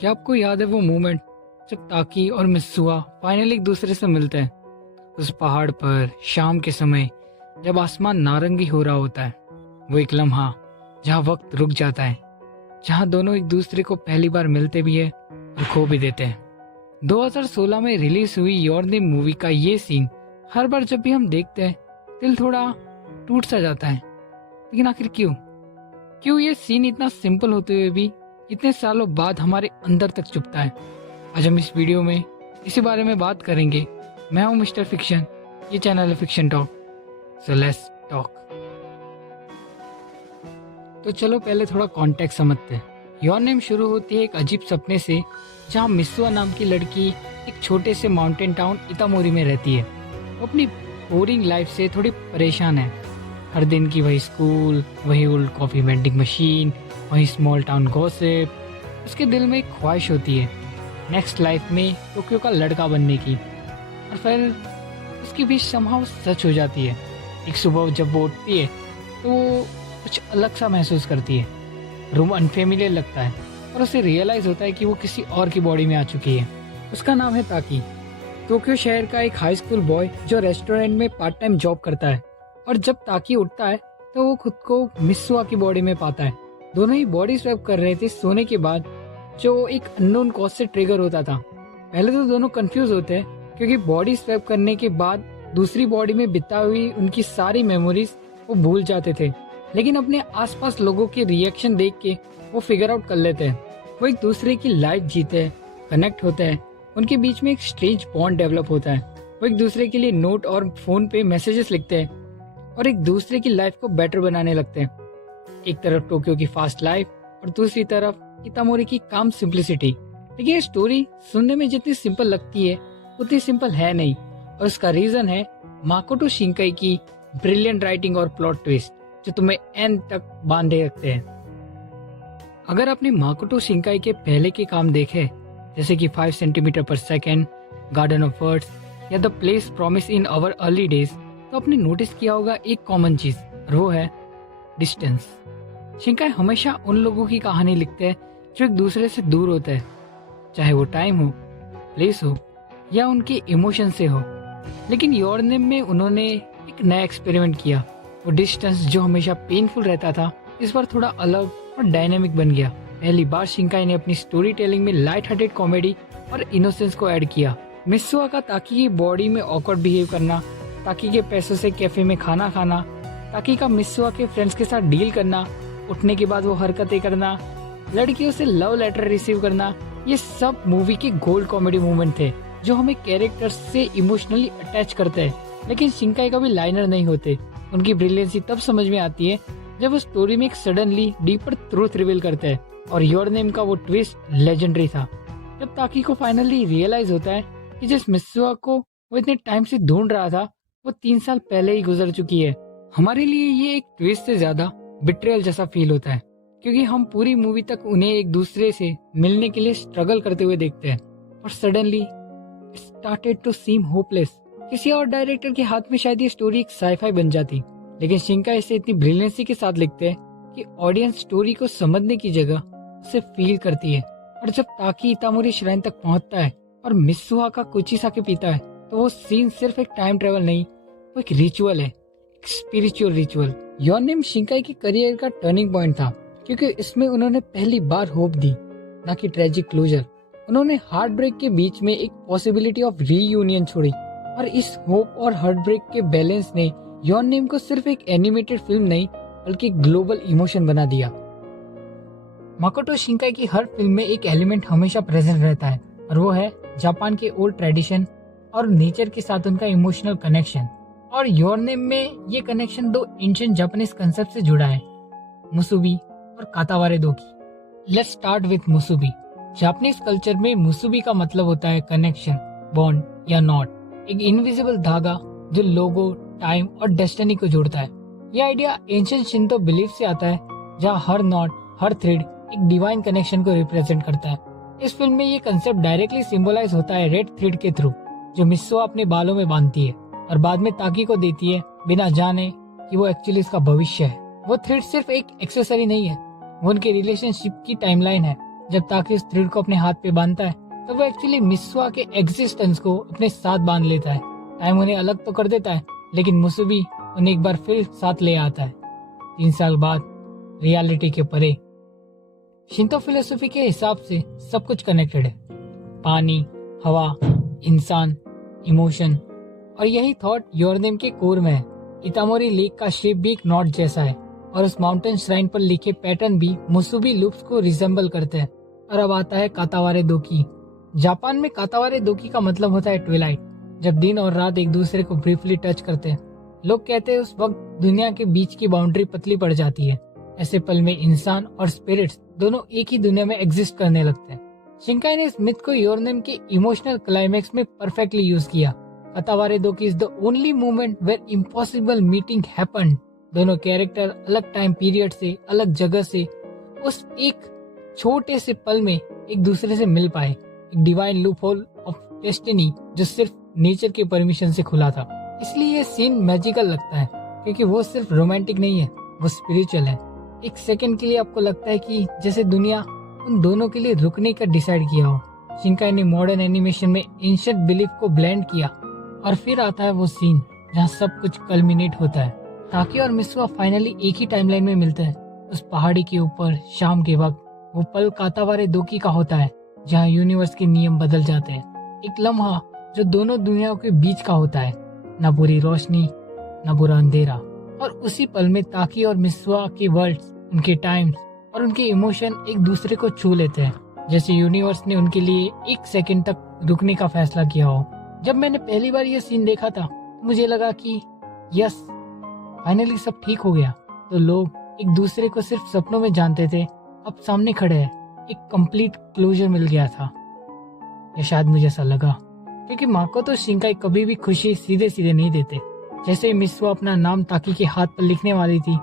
क्या आपको याद है वो मोमेंट जब ताकी और मित्सुआ फाइनली एक दूसरे से मिलते हैं? उस पहाड़ पर शाम के समय जब आसमान नारंगी हो रहा होता है, वो एक लम्हा जहाँ वक्त रुक जाता है, जहाँ दोनों एक दूसरे को पहली बार मिलते भी है और खो भी देते हैं। 2016 में रिलीज हुई योर नेम मूवी का ये सीन हर बार जब भी हम देखते हैं दिल थोड़ा टूट सा जाता है। लेकिन आखिर क्यों क्यों ये सीन इतना सिंपल होते हुए भी इतने सालों बाद हमारे अंदर तक चुभता है? आज हम इस वीडियो में इसी बारे में बात करेंगे। मैं हूं मिस्टर फिक्शन, ये चैनल है fiction talk, so let's talk. तो चलो पहले थोड़ा कॉन्टेक्स्ट समझते हैं। योर नेम शुरू होती है एक अजीब सपने से, जहां मित्सुआ नाम की लड़की एक छोटे से माउंटेन टाउन इतामोरी में रहती है। वो अपनी बोरिंग लाइफ से थोड़ी परेशान है। हर दिन की वही स्कूल, वही ओल्ड कॉफी वेंडिंग मशीन, वही स्मॉल टाउन गॉसिप। उसके दिल में एक ख्वाहिश होती है नेक्स्ट लाइफ में टोक्यो का लड़का बनने की, और फिर उसकी भी समहाउ सच हो जाती है। एक सुबह जब वो उठती है तो वो कुछ अलग सा महसूस करती है। रूम अनफेमिलियर लगता है और उसे रियलाइज होता है कि वो किसी और की बॉडी में आ चुकी है। उसका नाम है ताकी, टोक्यो शहर का एक हाई स्कूल बॉय जो रेस्टोरेंट में पार्ट टाइम जॉब करता है। और जब ताकी उठता है तो वो खुद को मित्सुआ की बॉडी में पाता है। दोनों ही बॉडी स्वैप कर रहे थे सोने के बाद, जो एक अननोन कॉज से ट्रिगर होता था। पहले तो दोनों कंफ्यूज होते हैं क्योंकि बॉडी स्वैप करने के बाद दूसरी बॉडी में बिता हुई उनकी सारी मेमोरीज वो भूल जाते थे। लेकिन अपने आसपास लोगों के रिएक्शन देख के वो फिगर आउट कर लेते हैं। वो एक दूसरे की लाइफ जीते हैं, कनेक्ट होते हैं, उनके बीच में एक स्ट्रेंज बॉन्ड डेवलप होता है। वो एक दूसरे के लिए नोट और फोन पे मैसेजेस लिखते हैं और एक दूसरे की लाइफ को बेटर बनाने लगते हैं। एक तरफ टोक्यो की फास्ट लाइफ और दूसरी तरफ इतामोरी की काम सिंप्लिसिटी। लेकिन ये स्टोरी सुनने में जितनी सिंपल लगती है उतनी सिंपल है नहीं, और उसका रीजन है माकोटो शिंकाई की ब्रिलियंट राइटिंग और प्लॉट ट्विस्ट, जो तुम्हें एंड तक बांधे रखते हैं। अगर आपने माकोटो शिंकाई के पहले के काम देखे, जैसे कि 5 centimetre per second, garden of words या the place promise in our early days, तो आपने नोटिस किया होगा एक कॉमन चीज, और वो है डिस्टेंस। शिंकाई हमेशा उन लोगों की कहानी लिखते हैं जो एक दूसरे से दूर होते हैं, चाहे वो टाइम हो, प्लेस हो या उनके इमोशन से हो। लेकिन योर नेम में उन्होंने एक नया एक्सपेरिमेंट किया। वो डिस्टेंस जो हमेशा पेनफुल रहता था, इस बार थोड़ा अलग और डायनेमिक बन गया। पहली बार शिंकाई ने अपनी स्टोरी टेलिंग में लाइट हार्टेड कॉमेडी और इनोसेंस को ऐड किया। मित्सुआ का ताकी की बॉडी में ऑकवर्ड बिहेव करना, ताकी के पैसों से कैफे में खाना खाना, ताकी का मित्सुआ के फ्रेंड्स के साथ डील करना, उठने के बाद वो हरकतें करना, लड़कियों से लव लेटर रिसीव करना, ये सब मूवी के गोल्ड कॉमेडी मोमेंट थे जो हमें कैरेक्टर्स से इमोशनली अटैच करते हैं। लेकिन शिंकाई कभी लाइनर नहीं होते। उनकी ब्रिलियंसी तब समझ में आती है जब वो स्टोरी में एक सडनली डीपर ट्रूथ रिवील करते हैं, और योर नेम का वो ट्विस्ट लेजेंडरी था। जब ताकी को फाइनली रियलाइज होता है कि जिस मित्सुआ को वो इतने टाइम से ढूंढ रहा था वो 3 साल पहले ही गुजर चुकी है। हमारे लिए ये एक ट्विस्ट से ज्यादा बिट्रेयल जैसा फील होता है, क्योंकि हम पूरी मूवी तक उन्हें एक दूसरे से मिलने के लिए स्ट्रगल करते हुए देखते हैं, और suddenly it started to seem hopeless. किसी और डायरेक्टर के हाथ में शायद ये स्टोरी एक साईफाई बन जाती, लेकिन शिंकाई इसे इतनी ब्रिलियंसी के साथ लिखते हैं कि ऑडियंस स्टोरी को समझने की जगह उसे फील करती है। और जब ताकी इतामोरी श्राइन तक पहुंचता है और मित्सुआ का कुची साके पीता है, तो वो सीन सिर्फ एक टाइम ट्रेवल नहीं, वो एक रिचुअल है, एक स्पिरिचुअल रिचुअल। योर नेम शिंकाई की करियर का टर्निंग पॉइंट था, क्योंकि इसमें उन्होंने पहली बार होप दी, ना कि ट्रेजिक क्लोजर। उन्होंने हार्ट ब्रेक के बीच में एक पॉसिबिलिटी ऑफ रीयूनियन छोड़ी, और इस होप और हार्ट ब्रेक के बैलेंस ने योर नेम को सिर्फ एक एनिमेटेड फिल्म नहीं बल्कि ग्लोबल इमोशन बना दिया। माकोटो शिंकाई की हर फिल्म में एक एलिमेंट हमेशा प्रेजेंट रहता है, और वो है जापान के ओल्ड ट्रेडिशन और नेचर के साथ उनका इमोशनल कनेक्शन। और योर नेम में ये कनेक्शन 2 एंशिएंट जापानीज कंसेप्ट से जुड़ा है, मुसुबी और कातावारे दोकी। लेट्स स्टार्ट विथ मुसुबी। जापानीज कल्चर में मुसुबी का मतलब होता है कनेक्शन, बॉन्ड या नॉट, एक इनविजिबल धागा जो लोगो, टाइम और डेस्टिनी को जोड़ता है। यह आइडिया एंशिएंट शिंतो बिलीफ से आता है, जहाँ हर नॉट, हर थ्रेड एक डिवाइन कनेक्शन को रिप्रेजेंट करता है। इस फिल्म में ये कंसेप्ट डायरेक्टली सिंबलाइज होता है रेड थ्रेड के थ्रू, जो मित्सुआ अपने बालों में बांधती है और बाद में ताकी को देती है, बिना जाने कि वो एक्चुअली इसका भविष्य है। वो थ्रेड सिर्फ एक एक्सेसरी नहीं है, वो उनके रिलेशनशिप की टाइमलाइन है। जब ताकि उस थ्रिल को अपने हाथ पे बांधता है तो वो एक्चुअली मिसवा के एग्जिस्टेंस को अपने साथ बांध लेता है। टाइम उन्हें अलग तो कर देता है लेकिन मुसुबी उन्हें एक बार फिर साथ ले आता है 3 साल बाद रियलिटी के परे। शिंतो फिलोसफी के हिसाब से सब कुछ कनेक्टेड है, पानी, हवा, इंसान, इमोशन, और यही थॉट योर नेम के कोर में है। इतामोरी लेक का शेप भी एक नॉट जैसा है और उस माउंटेन श्राइन पर लिखे पैटर्न भी मुसुबी लूप्स को रिजेंबल करते हैं। और अब आता है कातावारे दोकी। जापान में कातावारे दोकी का मतलब होता है ट्विलाइट, जब दिन और रात एक दूसरे को ब्रीफली टच करते हैं। लोग कहते हैं उस वक्त दुनिया के बीच की बाउंड्री पतली पड़ जाती है। ऐसे पल में इंसान और स्पिरिट्स दोनों एक ही दुनिया में एग्जिस्ट करने लगते हैं। शिंकाई ने इस मिथ को योर नेम के इमोशनल क्लाइमेक्स में परफेक्टली यूज किया। कातावारे दोकी is the only moment where impossible meeting happened. दोनों कैरेक्टर अलग टाइम पीरियड से, अलग जगह से उस एक छोटे से पल में एक दूसरे से मिल पाए। एक divine loop hole of destiny जो सिर्फ नेचर के परमिशन से खुला था। इसलिए ये सीन मैजिकल लगता है क्योंकि वो सिर्फ रोमांटिक नहीं है, वो स्पिरिचुअल है। एक सेकंड के लिए आपको लगता है कि जैसे दुनिया उन दोनों के लिए रुकने का डिसाइड किया हो। शिंकाई ने मॉडर्न एनिमेशन में एंशिएंट बिलीफ को ब्लेंड किया और फिर आता है वो सीन जहाँ सब कुछ कल्मिनेट होता है। ताकी और मिसवा फाइनली एक ही टाइमलाइन में मिलते हैं। उस पहाड़ी के ऊपर शाम के वक्त वो पल कातावारे दोकी का होता है जहाँ यूनिवर्स के नियम बदल जाते हैं। एक लम्हा जो दोनों दुनियाओं के बीच का होता है, न बुरी रोशनी न बुरा अंधेरा। और उसी पल में ताकी और मिसवा के वर्ड्स, उनके टाइम्स और उनके इमोशन एक दूसरे को छू लेते हैं, जैसे यूनिवर्स ने उनके लिए एक सेकंड तक रुकने का फैसला किया हो। जब मैंने पहली बार ये सीन देखा था तो मुझे लगा कि यस, फाइनली सब ठीक हो गया। तो लोग एक दूसरे को सिर्फ सपनों में जानते थे, अब सामने खड़े हैं, एक कंप्लीट क्लोजर मिल गया था। या शायद मुझे ऐसा लगा क्योंकि माकोतो शिंकाई कभी भी खुशी सीधे सीधे नहीं देते। जैसे ही मिसवा अपना नाम ताकी के हाथ पर लिखने वाली थी,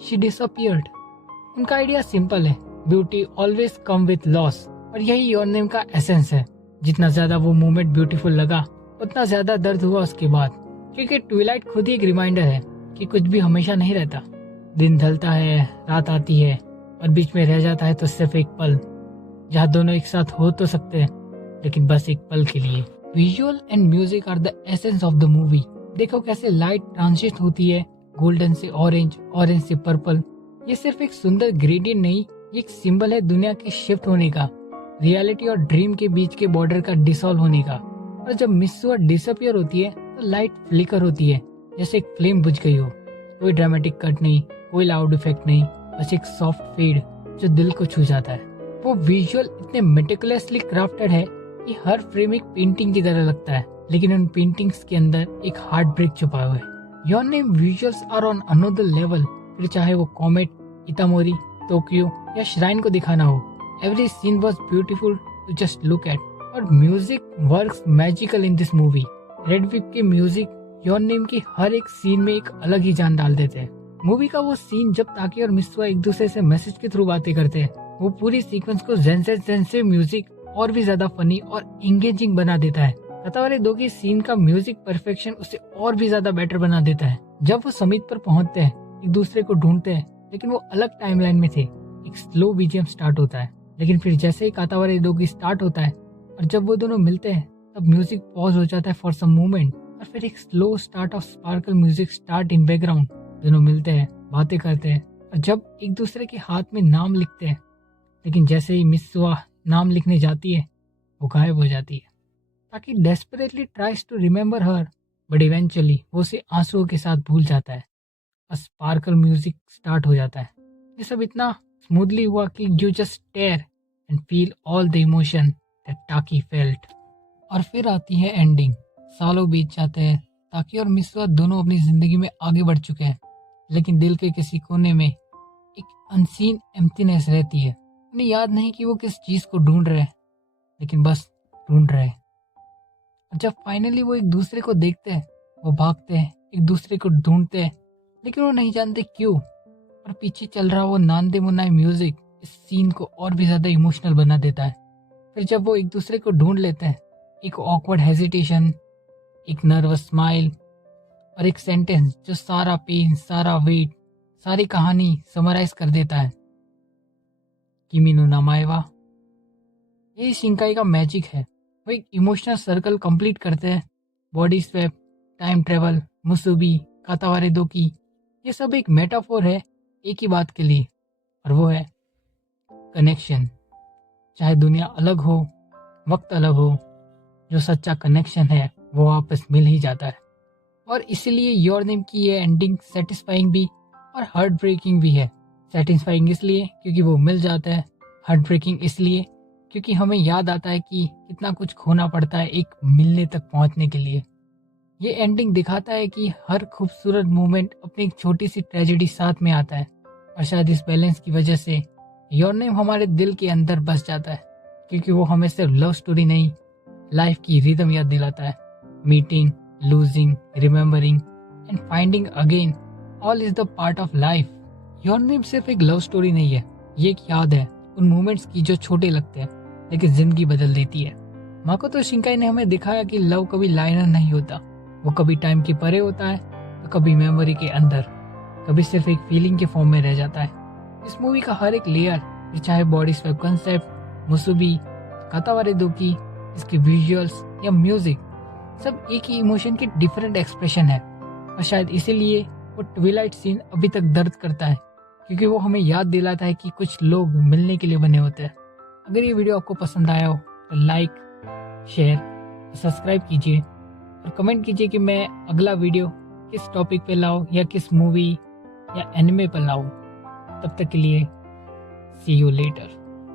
शी डिसअपियर्ड। उनका आइडिया सिंपल है, beauty always come with loss, और यही योर नेम का एसेंस है। जितना ज्यादा वो मोमेंट ब्यूटीफुल लगा उतना ज्यादा दर्द हुआ उसके बाद, क्योंकि ट्विलाइट खुद ही एक रिमाइंडर है कि कुछ भी हमेशा नहीं रहता। दिन ढलता है, रात आती है और बीच में रह जाता है तो सिर्फ एक पल जहाँ दोनों एक साथ हो तो सकते हैं लेकिन बस एक पल के लिए। Visual and music are the essence of the movie. देखो कैसे लाइट ट्रांजिट होती है, गोल्डन से ऑरेंज, ऑरेंज से पर्पल। ये सिर्फ एक सुंदर ग्रेडियंट नहीं, ये एक सिंबल है दुनिया के शिफ्ट होने का, रियलिटी और ड्रीम के बीच के बॉर्डर का डिसॉल्व होने का। और जब मिसवा डिसअपियर होती है तो लाइट फ्लिकर होती है जैसे एक फ्लेम बुझ गई हो। कोई ड्रामेटिक कट नहीं, कोई लाउड इफेक्ट नहीं, बस एक सॉफ्ट फेड जो दिल को छू जाता है। वो विजुअल इतने मेटिकुलसली क्राफ्टेड है कि हर फ्रेम एक पेंटिंग की तरह लगता है, लेकिन उन पेंटिंग्स के अंदर एक हार्ट ब्रेक छुपा हुआ है। Your Name visuals are on another level, फिर चाहे वो कॉमेट, इतामोरी, टोक्यो या श्राइन को दिखाना हो। Every scene was beautiful to just look at. और music works magical in this movie. रेड विप के म्यूजिक योर नेम की हर एक सीन में एक अलग ही जान डाल देते हैं। मूवी का वो सीन जब ताकी और मिसवा एक दूसरे से मैसेज के थ्रू बातें करते हैं, वो पूरी सीक्वेंस को जेंसे म्यूजिक और भी ज्यादा फनी और एंगेजिंग बना देता है। कातावारे दो की सीन का म्यूजिक परफेक्शन उसे और भी ज्यादा बेटर बना देता है। जब वो समित पर पहुंचते हैं, एक दूसरे को ढूंढते हैं, लेकिन वो अलग टाइमलाइन में थे। एक स्लो बीजीएम स्टार्ट होता है, लेकिन फिर जैसे ही कातावारे दो की स्टार्ट होता है और जब वो दोनों मिलते हैं तब म्यूजिक पॉज हो जाता है फॉर सम मोमेंट, और फिर एक slow start of sparkle music start in background. दोनों मिलते हैं, बातें करते हैं और जब एक दूसरे के हाथ में नाम लिखते हैं, लेकिन जैसे ही मिसवा नाम लिखने जाती है वो गायब हो जाती है। Taki desperately tries to remember her, but eventually वो उसे आंसुओं के साथ भूल जाता है और स्पार्कल म्यूजिक स्टार्ट हो जाता है। ये सब इतना स्मूथली हुआ कि you just stare and feel all the emotion that Taki felt. और फिर आती है एंडिंग। सालों बीत जाते हैं, ताकी और मिसवा दोनों अपनी जिंदगी में आगे बढ़ चुके हैं, लेकिन दिल के किसी कोने में एक अनसीन एम्प्टीनेस रहती है। उन्हें याद नहीं कि वो किस चीज को ढूंढ रहे हैं, लेकिन बस ढूंढ रहे हैं। जब फाइनली वो एक दूसरे को देखते हैं, वो भागते हैं, एक दूसरे को ढूंढते हैं, लेकिन वो नहीं जानते क्यों। और पीछे चल रहा वो नांदे मुन्नाई म्यूजिक इस सीन को और भी ज्यादा इमोशनल बना देता है। फिर जब वो एक दूसरे को ढूंढ लेते हैं, एक ऑकवर्ड हेजिटेशन, एक नर्वस स्माइल और एक सेंटेंस जो सारा पेन, सारा वेट, सारी कहानी समराइज कर देता है किमी नो नामाएवा। यही शिंकाई का मैजिक है। वो एक इमोशनल सर्कल कंप्लीट करते हैं। बॉडी स्वैप, टाइम ट्रेवल, मुसुबी, कातावारे दोकी, ये सब एक मेटाफोर है एक ही बात के लिए, और वो है कनेक्शन। चाहे दुनिया अलग हो, वक्त अलग हो, जो सच्चा कनेक्शन है वो वापस मिल ही जाता है। और इसीलिए योर नेम की ये एंडिंग सेटिस्फाइंग भी और हार्ट ब्रेकिंग भी है। सेटिस्फाइंग इसलिए क्योंकि वो मिल जाता है, हार्ट ब्रेकिंग इसलिए क्योंकि हमें याद आता है कि कितना कुछ खोना पड़ता है एक मिलने तक पहुंचने के लिए। ये एंडिंग दिखाता है कि हर खूबसूरत मोमेंट अपनी एक छोटी सी ट्रेजेडी साथ में आता है, और शायद इस बैलेंस की वजह से योर नेम हमारे दिल के अंदर बस जाता है, क्योंकि वो हमें सिर्फ लव स्टोरी नहीं, लाइफ की रिदम याद दिलाता है। Meeting, losing, remembering and finding again, all is the part of life. Your name सिर्फ एक लव स्टोरी नहीं है, ये एक याद है उन मोमेंट्स की जो छोटे लगते हैं लेकिन जिंदगी बदल देती है। माकोतो शिंकाई ने हमें दिखाया कि लव कभी लाइनर नहीं होता। वो कभी टाइम के परे होता है, तो कभी मेमोरी के अंदर, कभी सिर्फ एक फीलिंग के फॉर्म में रह जाता है। इस मूवी का हर एक लेयर, चाहे बॉडी स्वैप कंसेप्ट, मुसुबी, कातावारे दोकी, इसके विजुअल्स या म्यूजिक, सब एक ही इमोशन के डिफरेंट एक्सप्रेशन है। और शायद इसीलिए वो ट्विलाइट सीन अभी तक दर्द करता है, क्योंकि वो हमें याद दिलाता है कि कुछ लोग मिलने के लिए बने होते हैं। अगर ये वीडियो आपको पसंद आया हो तो लाइक, शेयर और सब्सक्राइब कीजिए, और कमेंट कीजिए कि मैं अगला वीडियो किस टॉपिक पे लाऊं या किस मूवी या एनिमे पर लाऊं। तब तक के लिए सी यू लेटर।